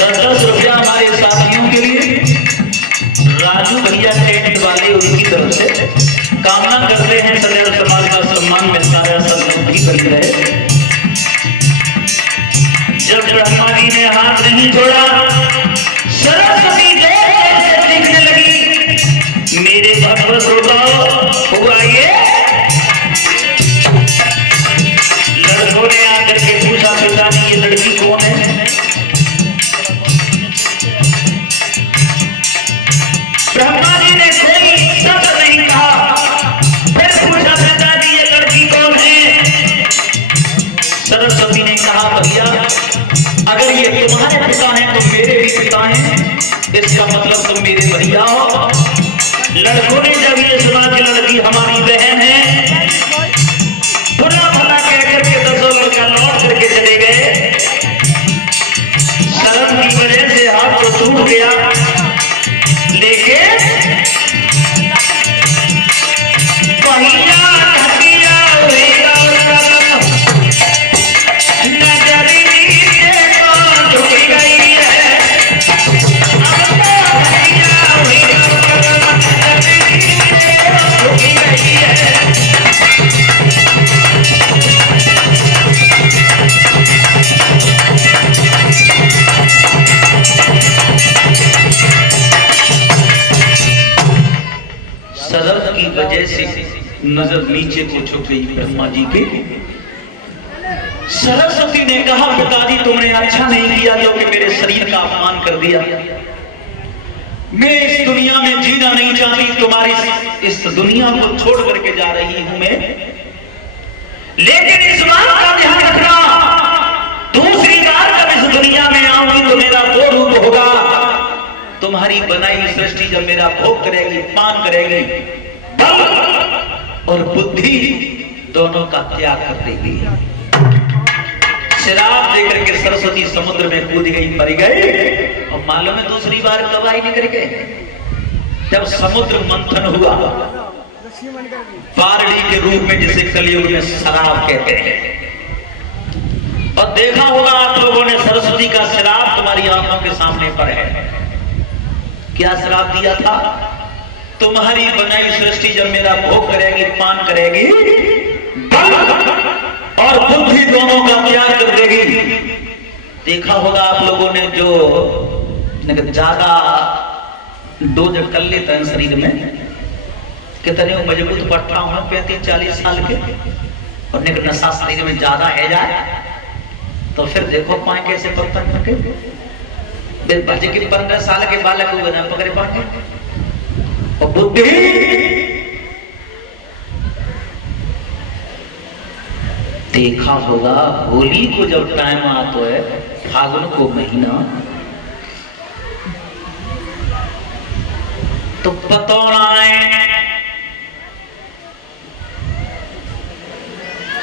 10-10 रुपया हमारे साथियों के लिए राजू भैया टेंट वाले उनकी तरफ से कामना करते हैं सदैव समाज का सम्मान मिलता रहे, सदबुद्धि बनी रहे। जब ब्रह्मा जी ने हाथ नहीं छोड़ा, सरस्वती देव दिखने लगी। मेरे भगवत श्रोताओ हुआ ये, लड़कों ने आकर के पूछा पिताजी ये लड़की कौन है? ब्रह्मा जी ने कोई शब्द नहीं कहा। फिर पूछा पिताजी ये लड़की कौन है? सरस्वती ने कहा भैया अगर ये तुम्हारे पिता हैं तो मेरे भी पिता हैं, इसका मतलब तुम मेरे भैया हो। लड़कों ने जब ये सुना कि लड़की हमारी बहन है, बुरा भला कह करके 10 लड़का लौट करके चले गए। शर्म की वजह से हाथ तो टूट गया, लेकिन वजह से नजर नीचे को झुक गई ब्रह्मा जी के। सरस्वती ने कहा पिताजी तुमने अच्छा नहीं किया जो कि मेरे शरीर का अपमान कर दिया। मैं इस दुनिया में जीना नहीं चाहती, तुम्हारी इस दुनिया को छोड़ करके जा रही हूं मैं, लेकिन इस बात का ध्यान रखना दूसरी बार जब इस दुनिया में आऊंगी तो मेरा दो रूप होगा। तुम्हारी बनाई सृष्टि जब मेरा भोग करेगी, पान करेगी, और बुद्धि दोनों का त्याग कर देगी। शराब देकर के सरस्वती समुद्र में कूद गई, मर गई। और मालूम है दूसरी बार कब आई निकल के? जब समुद्र मंथन हुआ पारड़ी के रूप में, जिसे कलयुग में शराब कहते हैं। और देखा होगा आप लोगों ने सरस्वती का शराब तुम्हारी आंखों के सामने पर है। क्या शराब दिया था? तुम्हारी बनाई सृष्टि जब मेरा भोग करेगी, पान करेगी, और बुद्धि दोनों का त्याग कर देगी। देखा होगा आप लोगों ने जो ज्यादा डोज कर लेता है शरीर में, कितने मजबूत पट्टा होना 35-40 साल के, और नशा शरीर में ज्यादा है जाए तो फिर देखो पाए कैसे पत्थर पके। बजे के 15 साल के बालक को बना पकड़े पाएंगे। और बुद्धि देखा होगा होली को जब टाइम आता है, फागुन को महीना, तो पतौना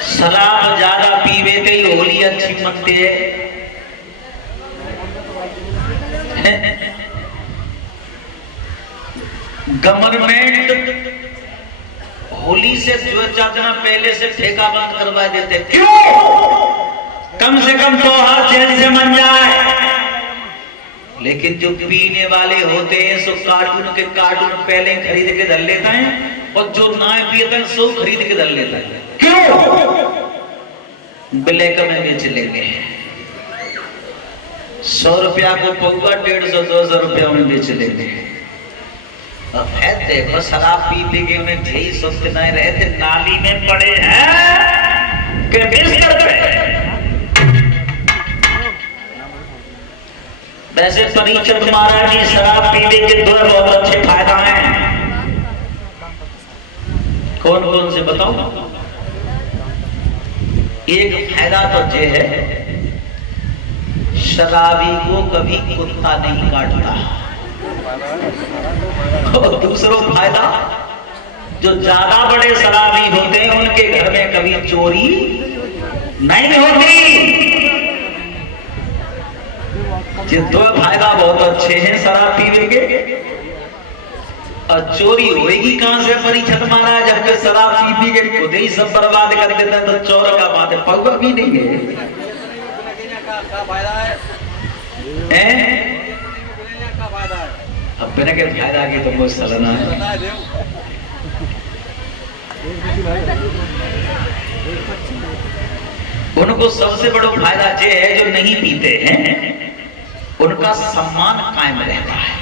शराब ज्यादा पीवे थे, होली अच्छी मनते है। गवर्नमेंट होली से 2-4 दिन पहले से ठेका बंद करवा देते, क्यों? कम से कम त्योहार चैन से मन जाए। लेकिन जो पीने वाले होते हैं सो कार्टून पहले खरीद के धर लेता है, और जो ना पीता है सो खरीद के धर लेता है। क्यों? ब्लैक में बेच लेंगे। 100 रुपया को पौवा, 150-200 रुपया में बेच लेंगे। अब है देखो शराब पी पी के उन्हें यही सोचते नहीं रहते, नाली में पड़े हैं कि बिस्तर पे। वैसे परिचय महाराज जी शराब पीने के 2 बहुत अच्छे फायदा हैं। कौन कौन से बताओ? एक फायदा तो ये है, शराबी को कभी कुत्ता नहीं काटता। और दूसरा फायदा, जो ज्यादा बड़े शराबी होते हैं उनके घर में कभी चोरी नहीं होती। ये 2 फायदा बहुत अच्छे हैं शराब पीने के। और चोरी होगी कहां से? परीक्षित महाराज जब शराब पी के खुद ही सब बर्बाद कर देता है, तो चोर का बात है, पौवा भी नहीं है। कहने के फायदा की तो मुझ सलना है। उनको सबसे बड़ा फायदा ये है जो नहीं पीते हैं उनका सम्मान कायम रहता है।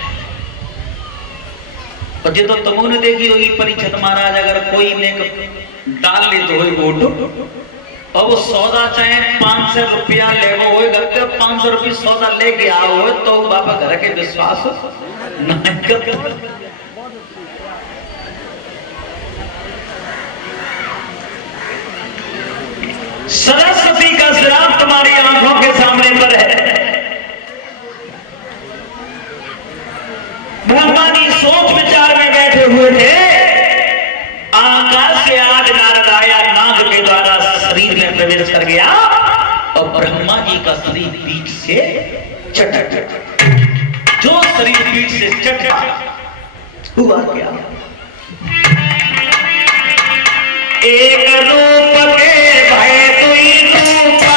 और जो तो तुमने देखी होगी परिषद महाराज अगर कोई ने डाल ले तो वोट और वो सौदा चाहे 500 रुपया ले वो घर के 500 रुपये सौदा लेके आओ हो तो बाबा घर के विश्वास नहीं करते। सरस्वती का श्राप तुम्हारी आंखों के सामने पर है। ब्रह्मा जी सोच विचार में बैठे हुए थे, आकाश से आज नारद आया, नाग के द्वारा शरीर में प्रवेश कर गया और ब्रह्मा जी का शरीर पीठ से चटक, जो शरीर पीठ से चटका हुआ क्या? एक रूप के भय दुई रूपा,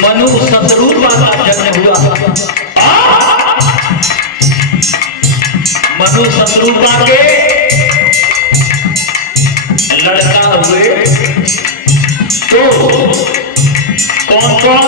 मनु शत्रुपा का जन्म हुआ। मनु शत्रुपा के लड़का हुए तो कौन कौन?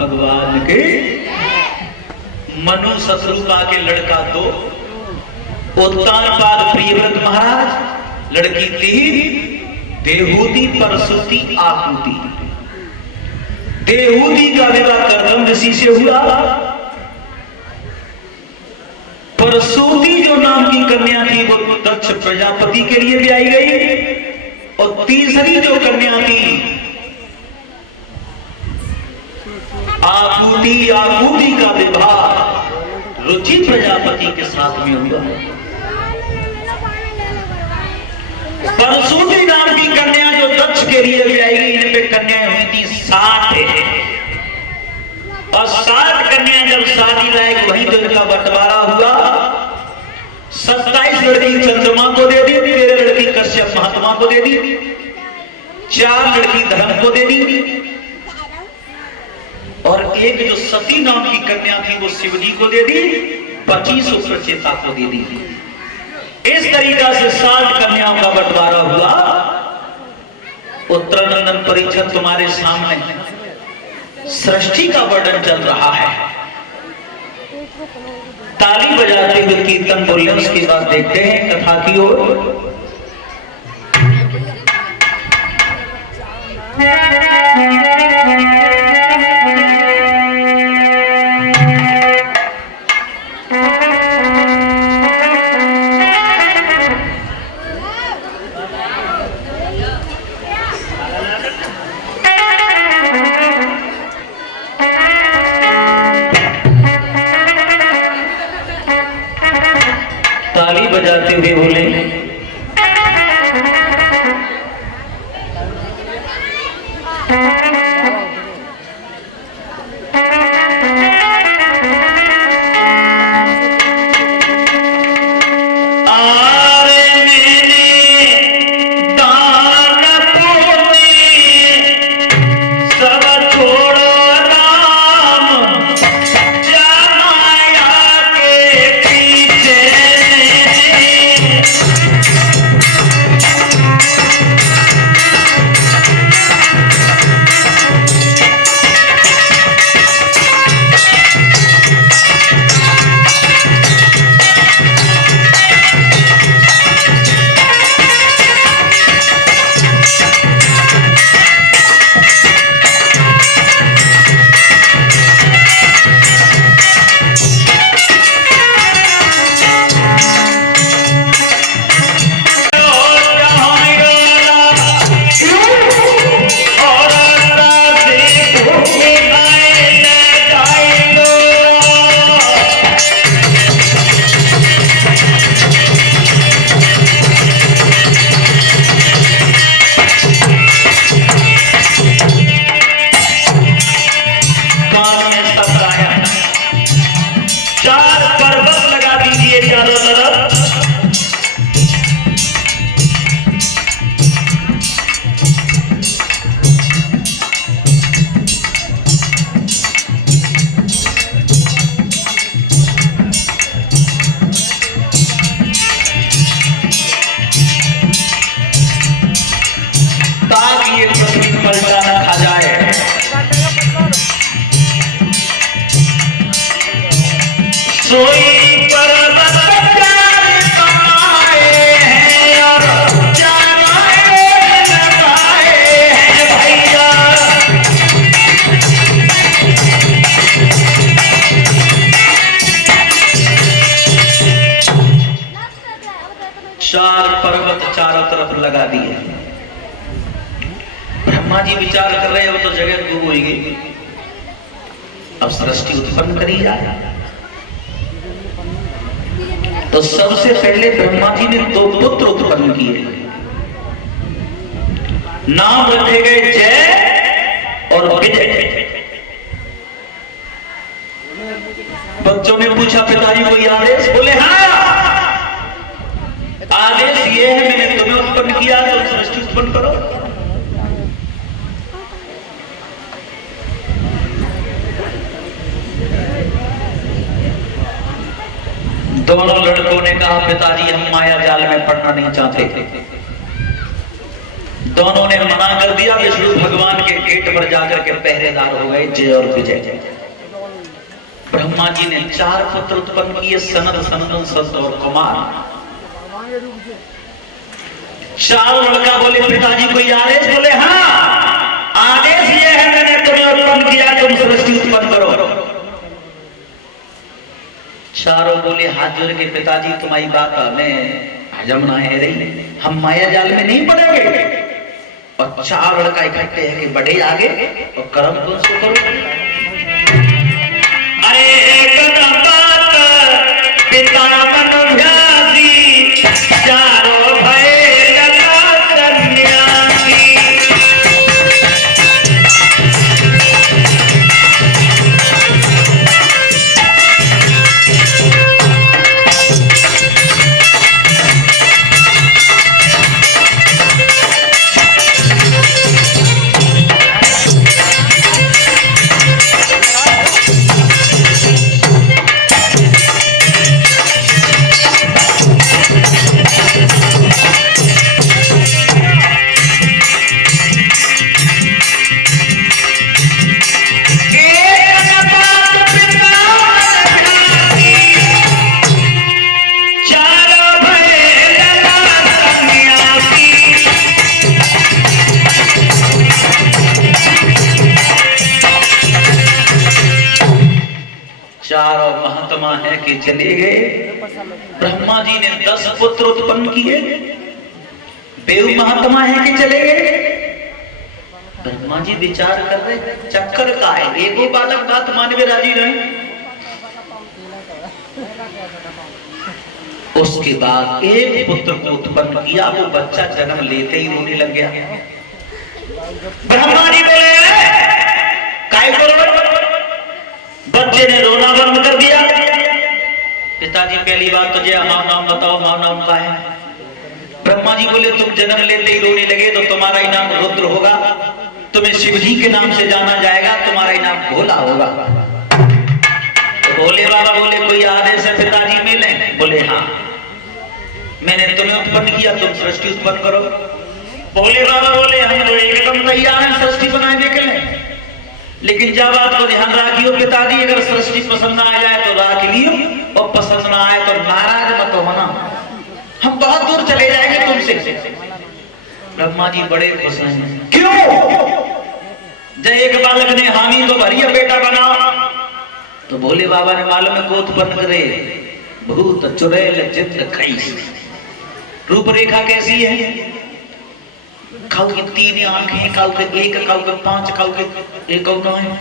भगवान के मनु शत्रुपा के लड़का तो उत्तानपाद प्रियव्रत महाराज, लड़की थी देहूति परसुति आहुति। देहूति का विवाह कर्दम ऋषि से हुआ। परसुति जो नाम की कन्या थी वो दक्ष प्रजापति के लिए भी आई गई और तीसरी जो कन्या थी आकुति का विवाह रुचि प्रजापति के साथ में हुआ। परसुति नाम की कन्या जो दक्ष के लिए भी आई गई, इन पे कन्याएं हुई थी 60 और 60 कन्या जब शादी लायक वही तो इनका बंटवारा हुआ। 27 लड़की चंद्रमा को दे दी, 13 लड़की कश्यप महात्मा को दे दी, 4 लड़की धर्म को दे दी और एक जो सती नाम की कन्या थी वो शिवजी को दे दी, 25 प्रचेता को दे दी। इस तरीका से 60 कन्याओं का बंटवारा हुआ। उत्तरानंदन परिषद तुम्हारे सामने सृष्टि का वर्णन चल रहा है। ताली बजाते हुए कीर्तन बोले, उसके बाद देखते हैं कथा की ओर। ताली बजाते हुए बोले, सोई पर्वत चार कमाए हैं और चाराए लगाए हैं भैया। चार पर्वत चारों तरफ लगा दिए। ब्रह्मा जी विचार कर रहे हो तो जगह डूब होगी, अब सृष्टि उत्पन्न करी जाए। तो सबसे पहले ब्रह्मा जी ने दो पुत्र उत्पन्न किए, नाम रखे गए जय और विजय। बच्चों ने पूछा पिताजी कोई आदेश? बोले हाँ, आदेश ये है मैंने तुम्हें उत्पन्न किया तो सृष्टि उत्पन्न करो। दोनों लड़कों ने कहा पिताजी हम माया जाल में पड़ना नहीं चाहते। दोनों ने मना कर दिया। विष्णु भगवान के गेट पर जाकर के पहरेदार हो गए जय और विजय। ब्रह्मा जी ने चार पुत्र उत्पन्न किए, सनद, सनंदन, सत और कुमार। चार लड़का बोले पिताजी कोई आदेश? बोले हाँ, आदेश ये है मैंने तुम्हें उत्पन्न किया, तुम सृष्टि उत्पन्न करो। चारों बोले हाथ जोड़ के पिताजी तुम्हारी बात हमें हजम ना है रही, हम माया जाल में नहीं पड़ेंगे। और चार लड़का इकट्ठे है कि बढ़े आगे और कर्म कौन सो करो। अरे एक बात पिता मन व्यासी, चारों भय लगा सन्यासी। महात्मा है कि चले गए। ब्रह्मा जी ने 10 पुत्र उत्पन्न किए, बेऊ महात्मा है कि चले गए। ब्रह्मा जी विचार कर रहे, चक्कर का है, एगो बालक बात मानवे राजी रहे। उसके बाद एक पुत्र को उत्पन्न किया, वो बच्चा जन्म लेते ही रोने लग गया। ब्रह्मा जी बोले, काय करो? बच्चे ने रोना बंद कर दिया। पिताजी पहली बात तुझे हमारा नाम बताओ, हमारा नाम क्या है? ब्रह्मा जी बोले, तुम जन्म लेते ही रोने लगे तो तुम्हारा इनाम रुद्र होगा, तुम्हें शिवजी के नाम से जाना जाएगा, तुम्हारा इनाम भोला होगा। तो भोले बाबा बोले, कोई आदेश है पिताजी मिले? बोले हाँ, मैंने तुम्हें उत्पन्न किया, तुम सृष्टि उत्पन्न करो। भोले बाबा बोले, हम तो एकदम तैयार हैं सृष्टि बनाने के लिए, लेकिन जब बात को ध्यान रखियो पिताजी, अगर सृष्टि पसंद आ जाए तो राख लियो, और पसंद ना आए तो नाराज मत होना, हम बहुत दूर चले जाएंगे तुमसे। ब्रह्मा जी बड़े खुश हैं। क्यों? जब एक बालक ने हामी तो भरिया बेटा बना, तो भोले बाबा ने मालूम है को उत्पन्न करे, भूत चुड़ैल चित्र खैस। रूपरेखा कैसी है? खाऊ की 3 आंखें, खाऊ के 1, खाऊ के 5, खाऊ के 1 है,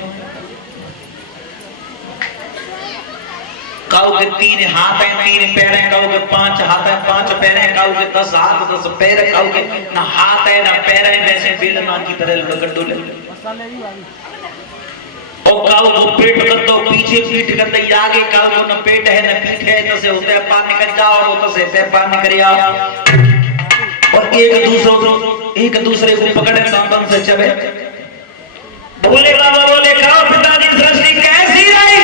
काऊ के 3 हाथ हैं, 3 पैर हैं, काऊ के 5 हाथ हैं, 5 पैर हैं, काऊ के 10 हाथ, 10 पैर, काऊ के ना हाथ है ना पैर है, जैसे बेलना की तरह लुढ़क डोले। और काऊ को पेट कर दो, पीछे पीठ कर दो, आगे काऊ को न पेट है न पीठ है, तो से होते हैं पार निकल जाओ, और तो से पैर पार निकल आओ, और एक दूसरे को पकड़े साबन से चले। भोले बाबा बोले, खाओ पिताजी सृष्टि कैसी रही?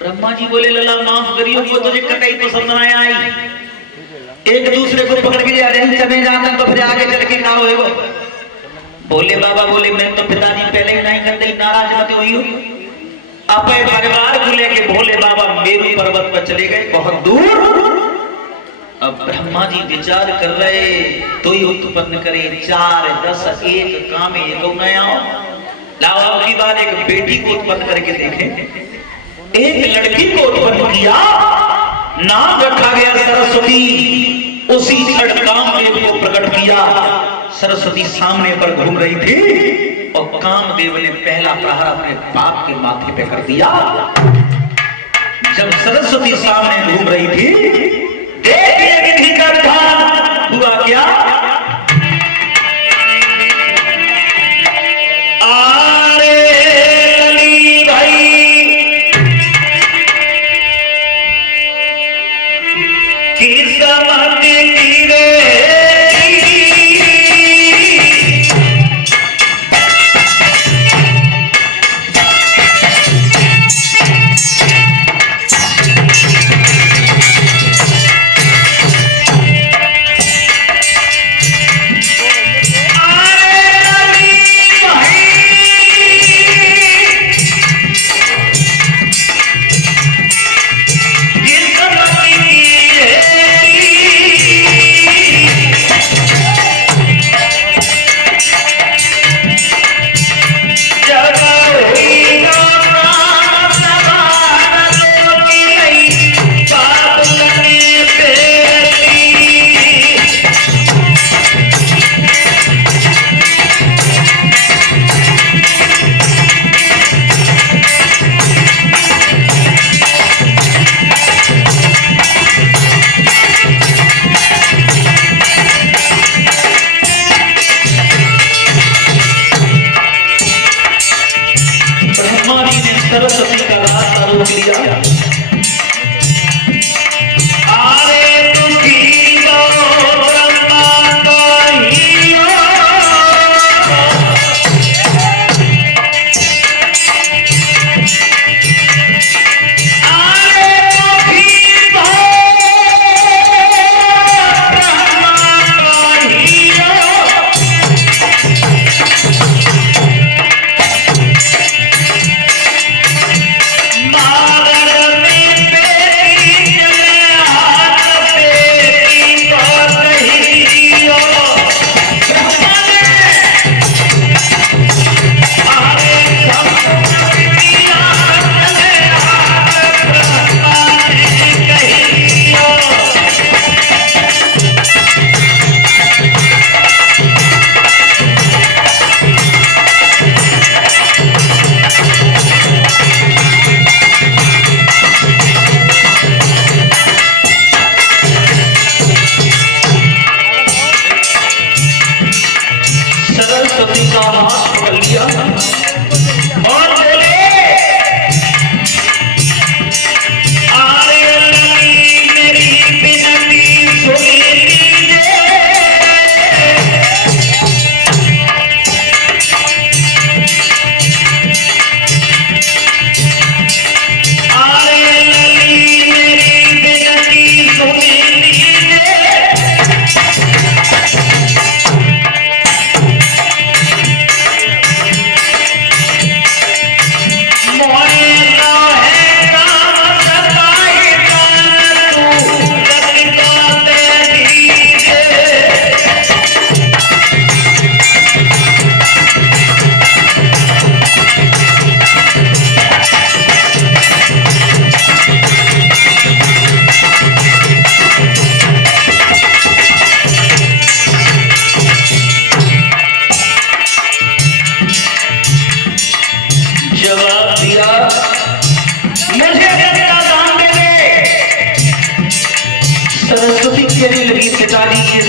ब्रह्मा जी बोले, लला माफ करियो, वो तुझे कतई पसंद ना आई। एक दूसरे को पकड़ के जा रहे हैं, चले जाते हैं तो फिर आगे चल के क्या होएगा? भोले बाबा बोले, मैं तो पिताजी पहले ही नहीं करते, नाराज मत होइयो। अपने परिवार को लेके भोले बाबा मेरू पर्वत पर चले गए, बहुत दूर। अब ब्रह्मा जी विचार कर रहे, तो ही उत्पन्न करे 4, 10, 1 काम एक नया लाओ की बात, एक बेटी को उत्पन्न करके देखें। एक लड़की को उत्पन्न किया, नाम रखा गया सरस्वती। उसी क्षण कामदेव को प्रकट किया। सरस्वती सामने पर घूम रही थी, और कामदेव ने पहला प्रहार अपने बाप के माथे पे कर दिया। जब सरस्वती सामने घूम रही थी, देखिए विधि का विधान हुआ क्या? आरे लली भाई किस्मत की रे,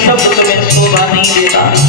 शब्द तुम्हें शोभा नहीं देता।